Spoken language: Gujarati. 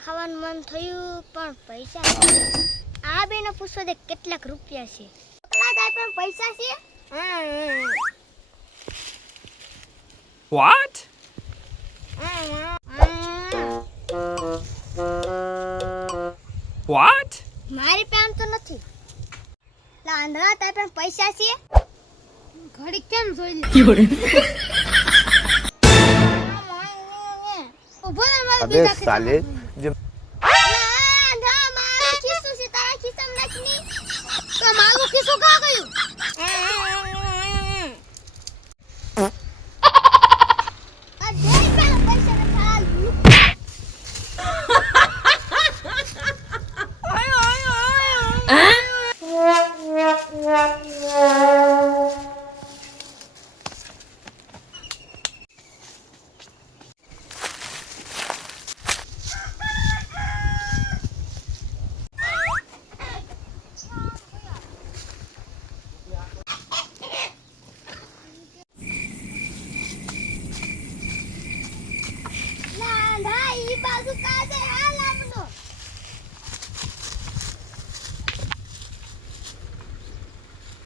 ખાવાનું મન થયું પણ પૈસા આ બેને પૂછો દે કેટલાક રૂપિયા છે કેટલા થાય પણ પૈસા છે What? What? મારી પાસે તો નથી લા આંધળા થાય પણ પૈસા છે ઘડી કેમ જોઈ લે ઉભો રે મારી अबे બીજા साले जो આંધળા મારું ખિસ્સું છે તારા ખિસ્સામાં નાખની તો મારું ખિસ્સું કા ગયું આ દેખ પેલા પૈસા ને ખાલી બાજુ